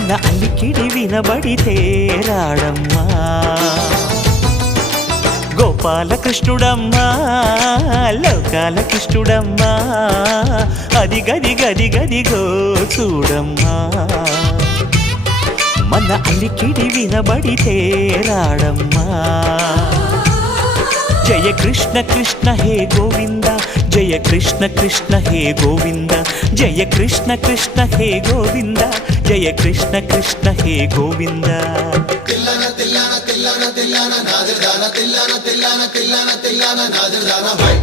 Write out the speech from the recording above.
మన అలికిడి వినబడితే రాడమ్మా గోపాలకృష్ణుడమ్మా లోకాల కృష్ణుడమ్మా అది గది గది గదిగో చూడమ్మా మన అలికిడి వినబడితే రాడమ్మా జయ కృష్ణ కృష్ణ హే గోవింద జయ కృష్ణ కృష్ణ హే గోవింద జయ కృష్ణ కృష్ణ హే గోవింద జయ కృష్ణ కృష్ణ హే గోవింద తిల్లన తిల్లన తిల్లన తిల్లన నాదిర్దాన తిల్లన తిల్లన తిల్లన తిల్లన నాదిర్దాన హై